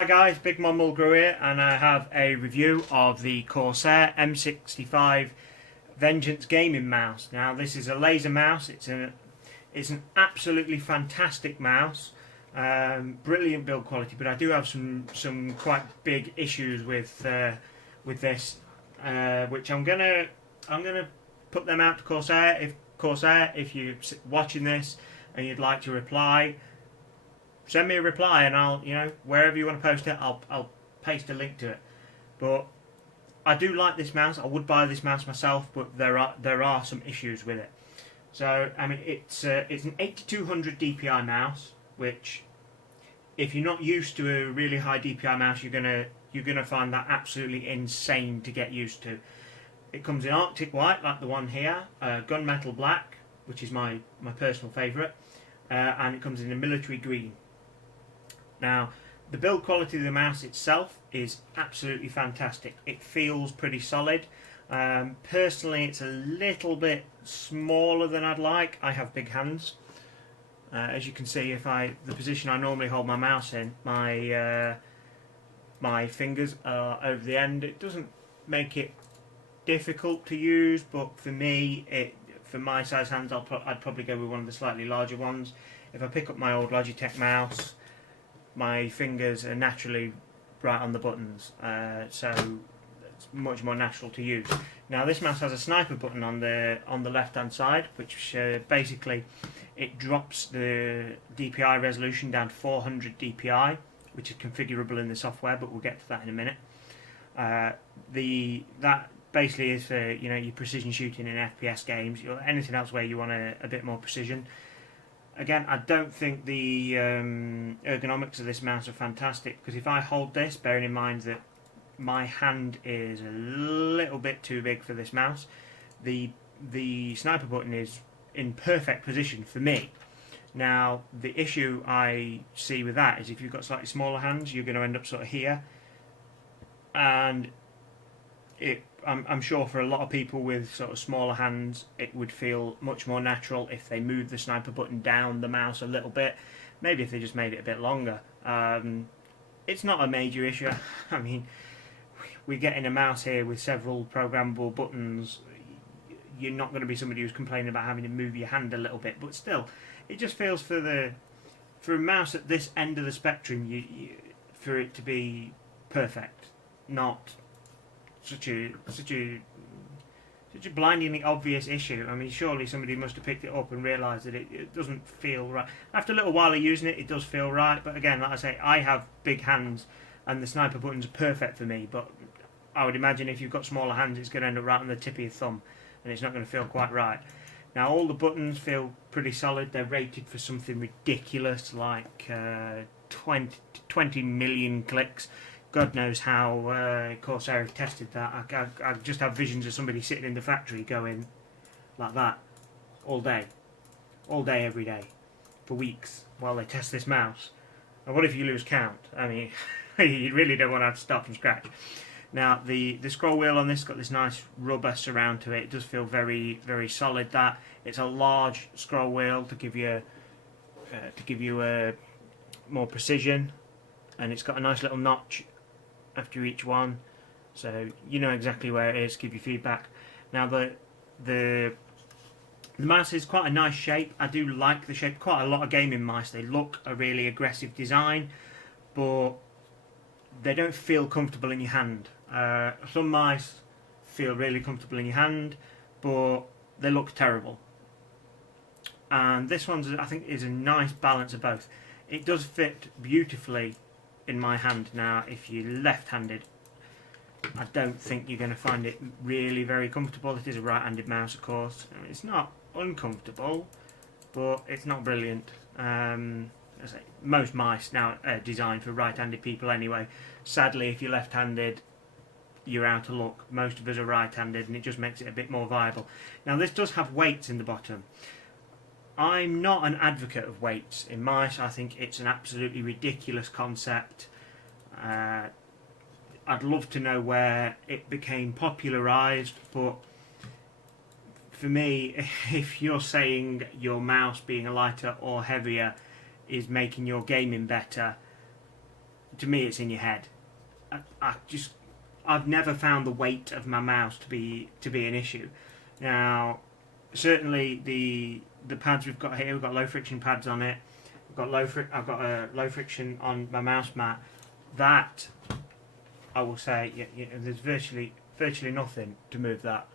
Hi guys, Big Mom Mulgrew here, and I have a review of the Corsair M65 Vengeance gaming mouse. Now this is a laser mouse. It's an absolutely fantastic mouse, brilliant build quality. But I do have some quite big issues with this, which I'm gonna put them out to Corsair, if you're watching this and you'd like to reply, send me a reply, and I'll, wherever you want to post it, I'll paste a link to it. But I do like this mouse. I would buy this mouse myself, but there are some issues with it. So I mean, it's an 8200 DPI mouse, which, if you're not used to a really high DPI mouse, you're gonna find that absolutely insane to get used to. It comes in Arctic white, like the one here, gunmetal black, which is my personal favourite, and it comes in a military green. Now, the build quality of the mouse itself is absolutely fantastic. It feels pretty solid. Personally, it's a little bit smaller than I'd like. I have big hands. As you can see, the position I normally hold my mouse in, my fingers are over the end. It doesn't make it difficult to use, but for me, for my size hands, I'd probably go with one of the slightly larger ones. If I pick up my old Logitech mouse, my fingers are naturally right on the buttons, so it's much more natural to use. Now this mouse has a sniper button on the left hand side, which basically it drops the DPI resolution down to 400 DPI, which is configurable in the software, but we'll get to that in a minute. That basically is for your precision shooting in FPS games, or anything else where you want a bit more precision. Again, I don't think the ergonomics of this mouse are fantastic, because if I hold this, bearing in mind that my hand is a little bit too big for this mouse, the sniper button is in perfect position for me. Now, the issue I see with that is if you've got slightly smaller hands, you're going to end up sort of here, and I'm sure for a lot of people with sort of smaller hands, it would feel much more natural if they moved the sniper button down the mouse a little bit. Maybe if they just made it a bit longer. It's not a major issue. I mean, we're getting a mouse here with several programmable buttons. You're not going to be somebody who's complaining about having to move your hand a little bit, but still, it just feels for a mouse at this end of the spectrum, for it to be perfect, not such a blindingly obvious issue. I mean, surely somebody must have picked it up and realised that it doesn't feel right. After a little while of using it, it does feel right, but again, like I say, I have big hands and the sniper buttons are perfect for me, but I would imagine if you've got smaller hands, it's going to end up right on the tip of your thumb and it's not going to feel quite right. Now, all the buttons feel pretty solid. They're rated for something ridiculous like 20 million clicks. God knows how Corsair have tested that. I just have visions of somebody sitting in the factory going like that all day, every day, for weeks while they test this mouse. And what if you lose count? I mean, you really don't want to have to start from scratch. Now, the scroll wheel on this got this nice rubber surround to it. It does feel very, very solid. That it's a large scroll wheel to give you more precision, and it's got a nice little notch after each one, so you know exactly where it is. Give you feedback. Now the mouse is quite a nice shape. I do like the shape. Quite a lot of gaming mice, they look a really aggressive design, but they don't feel comfortable in your hand. Some mice feel really comfortable in your hand, but they look terrible. And this one's, I think, is a nice balance of both. It does fit beautifully in my hand. Now, if you're left-handed, I don't think you're going to find it really very comfortable. It is a right-handed mouse, of course. I mean, it's not uncomfortable, but it's not brilliant. As I say, most mice now are designed for right-handed people anyway. Sadly, if you're left-handed, you're out of luck. Most of us are right-handed, and it just makes it a bit more viable. Now, this does have weights in the bottom. I'm not an advocate of weights in mice. I think it's an absolutely ridiculous concept. I'd love to know where it became popularised, but for me, if you're saying your mouse being lighter or heavier is making your gaming better, to me it's in your head. I've never found the weight of my mouse to be an issue. Now, certainly the pads we've got here, we've got low friction pads on it. I've got a low friction on my mouse mat. That I will say, there's virtually nothing to move that.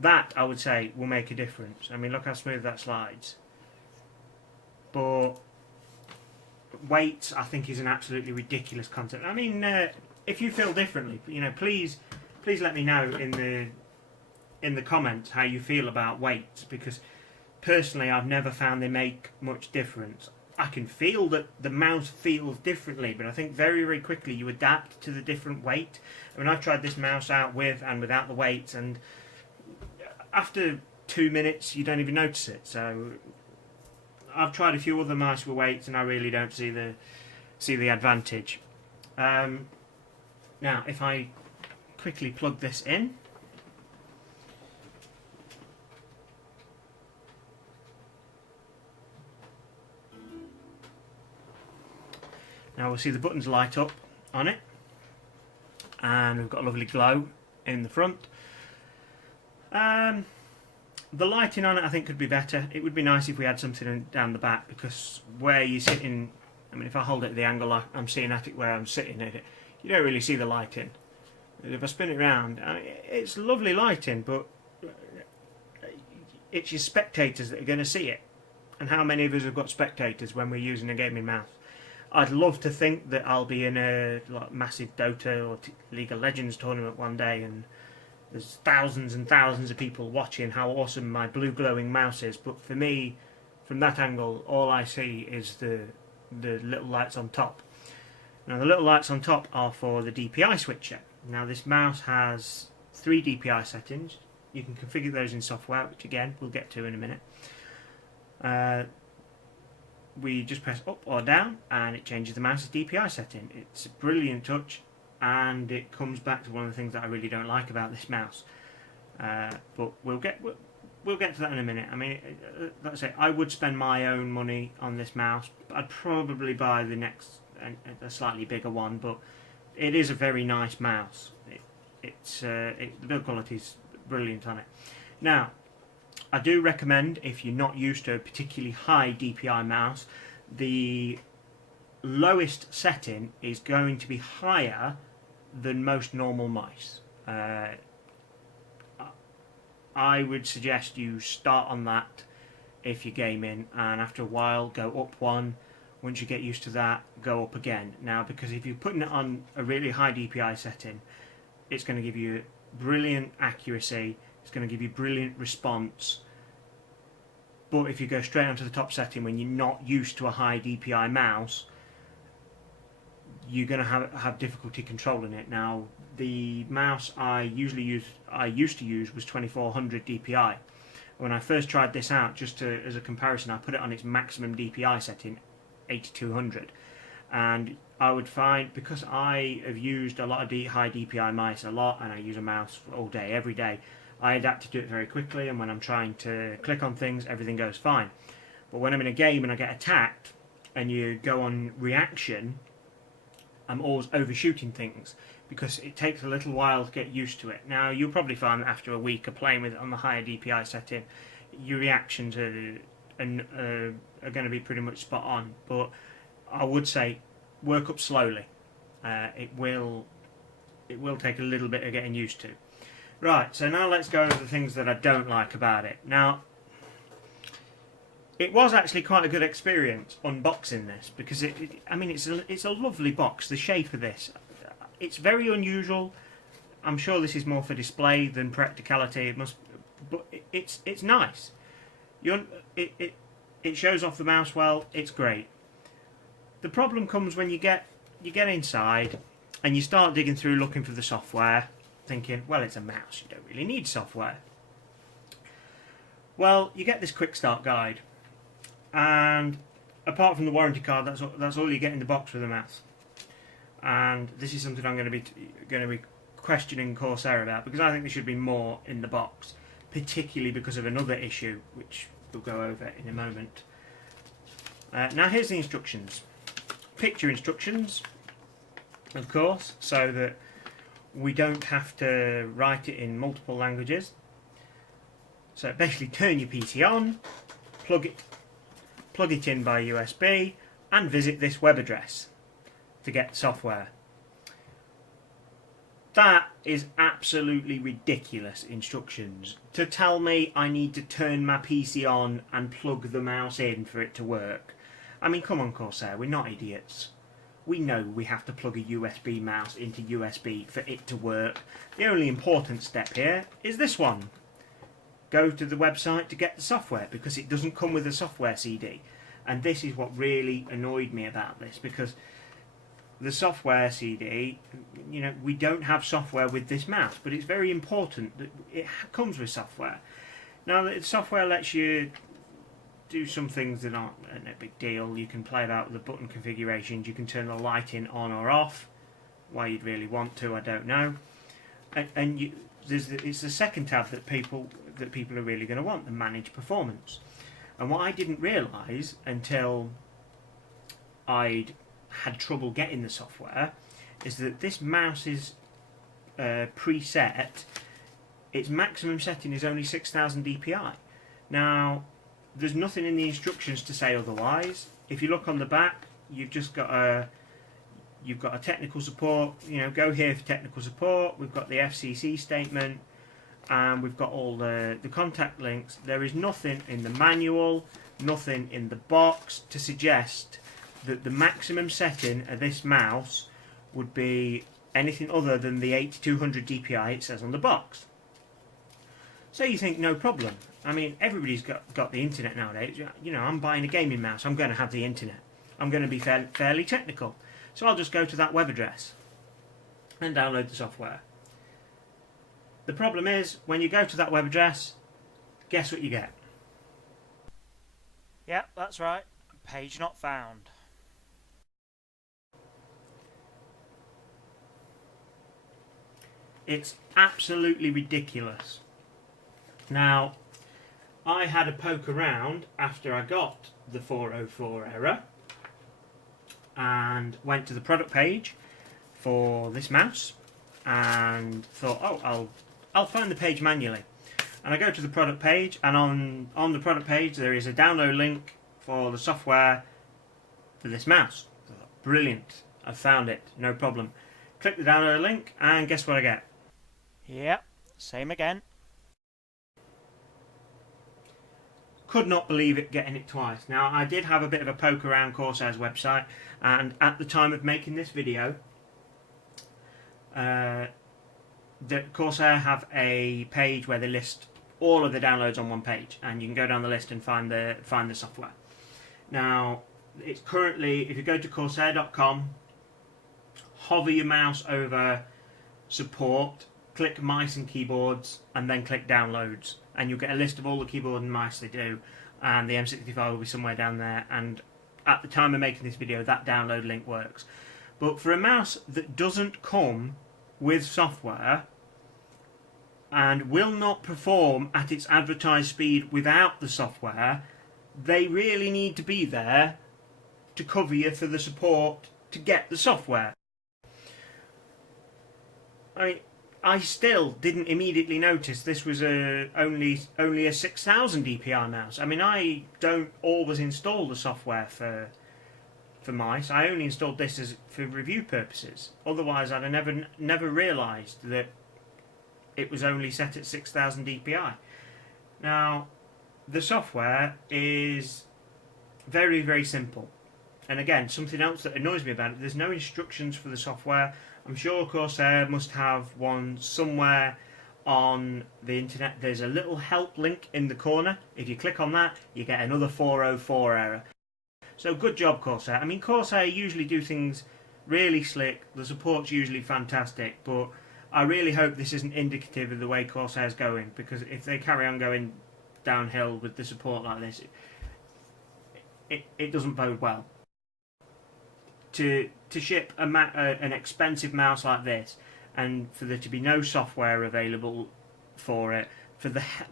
That I would say will make a difference. I mean, look how smooth that slides. But weights, I think, is an absolutely ridiculous concept. I mean, if you feel differently, please let me know in the comments how you feel about weights, because personally I've never found they make much difference. I can feel that the mouse feels differently, but I think very, very quickly you adapt to the different weight. I mean, I've tried this mouse out with and without the weights, and after 2 minutes you don't even notice it. So I've tried a few other mice with weights and I really don't see the advantage. Now if I quickly plug this in, now we'll see the buttons light up on it, and we've got a lovely glow in the front. The lighting on it I think could be better. It would be nice if we had something down the back, because where you're sitting, I mean, if I hold it at the angle I'm seeing at it where I'm sitting at it, you don't really see the lighting. If I spin it around, it's lovely lighting, but it's your spectators that are going to see it. And how many of us have got spectators when we're using a gaming mouse? I'd love to think that I'll be in a massive Dota or League of Legends tournament one day, and there's thousands and thousands of people watching how awesome my blue glowing mouse is. But for me, from that angle, all I see is the little lights on top. Now the little lights on top are for the DPI switcher. Now this mouse has 3 DPI settings. You can configure those in software, which again we'll get to in a minute. We just press up or down and it changes the mouse's DPI setting. It's a brilliant touch, and it comes back to one of the things that I really don't like about this mouse. But we'll get to that in a minute. I mean, like I say, I would spend my own money on this mouse. I'd probably buy the next, a slightly bigger one, but it is a very nice mouse. The build quality is brilliant on it. Now, I do recommend, if you're not used to a particularly high DPI mouse, the lowest setting is going to be higher than most normal mice. I would suggest you start on that if you're gaming, and after a while go up one. Once you get used to that, go up again. Now, because if you're putting it on a really high DPI setting, it's going to give you brilliant accuracy, it's going to give you brilliant response. But if you go straight onto the top setting when you're not used to a high DPI mouse, you're going to have difficulty controlling it. Now, the mouse I used to use was 2400 DPI. When I first tried this out, just as a comparison, I put it on its maximum DPI setting, 8200, and I would find, because I have used a lot of high DPI mice a lot, and I use a mouse all day, every day, I adapt to it very quickly, and when I'm trying to click on things, everything goes fine. But when I'm in a game and I get attacked, and you go on reaction, I'm always overshooting things, because it takes a little while to get used to it. Now, you'll probably find that after a week of playing with it on the higher DPI setting, your reactions are going to be pretty much spot on. But I would say work up slowly. It will take a little bit of getting used to. Right, so now let's go over the things that I don't like about it. Now, it was actually quite a good experience unboxing this, because it's a lovely box. The shape of this, it's very unusual. I'm sure this is more for display than practicality. But it's nice. It shows off the mouse well. It's great. The problem comes when you get inside and you start digging through looking for the software, thinking, well, it's a mouse, you don't really need software. Well, you get this quick start guide, and apart from the warranty card, that's all you get in the box with a mouse. And this is something I'm going to be questioning Corsair about, because I think there should be more in the box, particularly because of another issue which we'll go over in a moment. Now here's the instructions. picture instructions, of course, so that we don't have to write it in multiple languages. So basically turn your PC on, plug it in by USB, and visit this web address to get the software. That is absolutely ridiculous instructions. To tell me I need to turn my PC on and plug the mouse in for it to work. I mean, come on, Corsair, we're not idiots. We know we have to plug a USB mouse into USB for it to work. The only important step here is this one. Go to the website to get the software, because it doesn't come with a software CD. And this is what really annoyed me about this, because the software CD, you know, we don't have software with this mouse, but it's very important that it comes with software. Now, the software lets you do some things that aren't a big deal. You can play about with the button configurations. You can turn the lighting on or off. Why you'd really want to, I don't know. And it's the second tab that people are really going to want, the manage performance. And what I didn't realise until I'd had trouble getting the software is that this mouse's preset, its maximum setting is only 6000 DPI. Now, there's nothing in the instructions to say otherwise. If you look on the back, you've just got a technical support. You know, go here for technical support. We've got the FCC statement, and we've got all the contact links. There is nothing in the manual, nothing in the box to suggest that the maximum setting of this mouse would be anything other than the 8200 DPI it says on the box. So you think, no problem. I mean, everybody's got the internet nowadays. You know, I'm buying a gaming mouse, I'm going to have the internet. I'm going to be fairly technical. So I'll just go to that web address and download the software. The problem is, when you go to that web address, guess what you get? Yep, that's right. Page not found. It's absolutely ridiculous. Now, I had a poke around after I got the 404 error and went to the product page for this mouse and thought, oh, I'll find the page manually. And I go to the product page, and on the product page there is a download link for the software for this mouse. I thought, brilliant, I've found it, no problem. Click the download link, and guess what I get? Yep, same again. Could not believe it getting it twice. Now, I did have a bit of a poke around Corsair's website, and at the time of making this video, Corsair have a page where they list all of the downloads on one page, and you can go down the list and find the software. Now, it's currently, if you go to Corsair.com, hover your mouse over support, click mice and keyboards, and then click downloads, and you'll get a list of all the keyboard and mice they do, and the M65 will be somewhere down there. And at the time of making this video, that download link works. But for a mouse that doesn't come with software and will not perform at its advertised speed without the software, they really need to be there to cover you for the support to get the software. I still didn't immediately notice this was only a 6000 DPI mouse. I mean, I don't always install the software for mice. I only installed this for review purposes. Otherwise, I'd have never realised that it was only set at 6000 DPI. Now, the software is very, very simple. And again, something else that annoys me about it, there's no instructions for the software. I'm sure Corsair must have one somewhere on the internet. There's a little help link in the corner. If you click on that, you get another 404 error. So good job, Corsair. I mean, Corsair usually do things really slick. The support's usually fantastic, but I really hope this isn't indicative of the way Corsair's going, because if they carry on going downhill with the support like this, it doesn't bode well. To ship an expensive mouse like this, and for there to be no software available for it,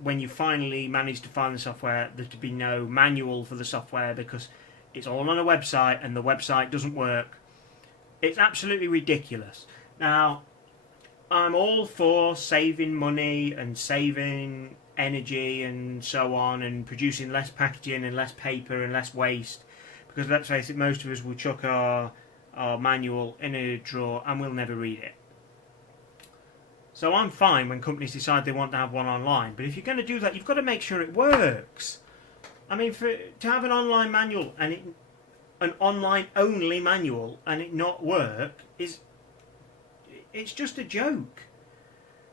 when you finally manage to find the software, there to be no manual for the software because It's all on a website and the website doesn't work. It's absolutely ridiculous. Now, I'm all for saving money and saving energy and so on, and producing less packaging and less paper and less waste, because let's face it, most of us will chuck our manual in a drawer and we'll never read it. So I'm fine when companies decide they want to have one online, but if you're going to do that, you've got to make sure it works. I mean, to have an online manual and an online only manual and it not work it's just a joke.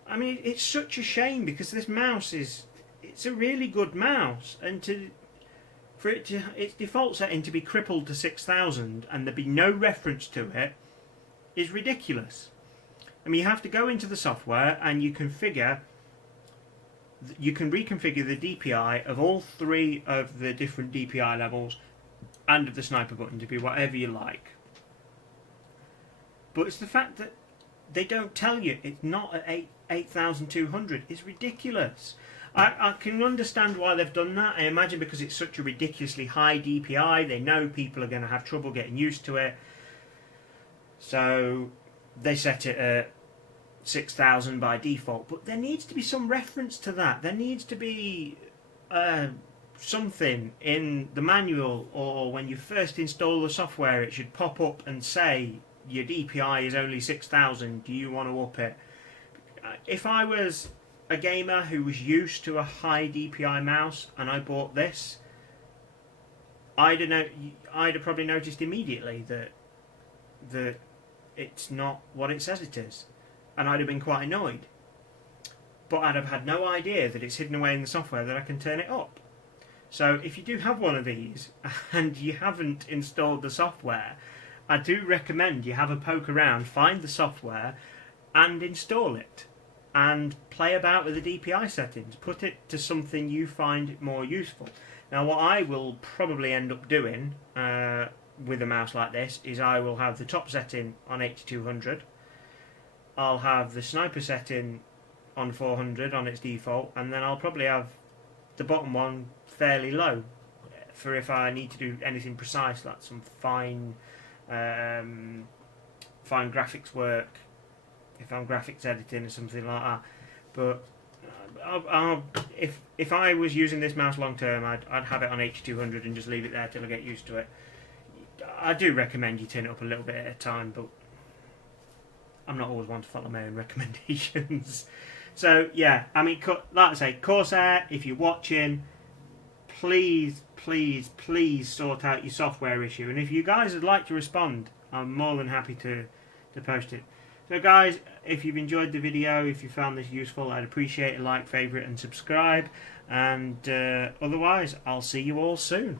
I mean, it's such a shame, because this mouse it's a really good mouse, and for its default setting to be crippled to 6,000 and there be no reference to it is ridiculous. I mean, you have to go into the software and you can reconfigure the DPI of all 3 of the different DPI levels and of the sniper button to be whatever you like. But it's the fact that they don't tell you it's not at 8,200. It's ridiculous. I can understand why they've done that. I imagine because it's such a ridiculously high DPI, they know people are going to have trouble getting used to it. So they set it at 6,000 by default. But there needs to be some reference to that. There needs to be something in the manual, or when you first install the software, it should pop up and say your DPI is only 6,000. Do you want to up it? If I was a gamer who was used to a high DPI mouse and I bought this, I'd have probably noticed immediately that it's not what it says it is, and I'd have been quite annoyed. But I'd have had no idea that it's hidden away in the software that I can turn it up. So if you do have one of these and you haven't installed the software, I do recommend you have a poke around, find the software and install it, and play about with the DPI settings. Put it to something you find more useful. Now, what I will probably end up doing with a mouse like this is I will have the top setting on 8200. I'll have the sniper setting on 400 on its default, and then I'll probably have the bottom one fairly low for if I need to do anything precise, like some fine graphics work, if I'm graphics editing or something like that. But if I was using this mouse long term, I'd have it on 8200 and just leave it there till I get used to it. I do recommend you turn it up a little bit at a time, but I'm not always one to follow my own recommendations. So yeah, I mean, like I say, Corsair, if you're watching, please sort out your software issue. And if you guys would like to respond, I'm more than happy to post it. So guys, if you've enjoyed the video, if you found this useful, I'd appreciate a like, favourite and subscribe. And otherwise, I'll see you all soon.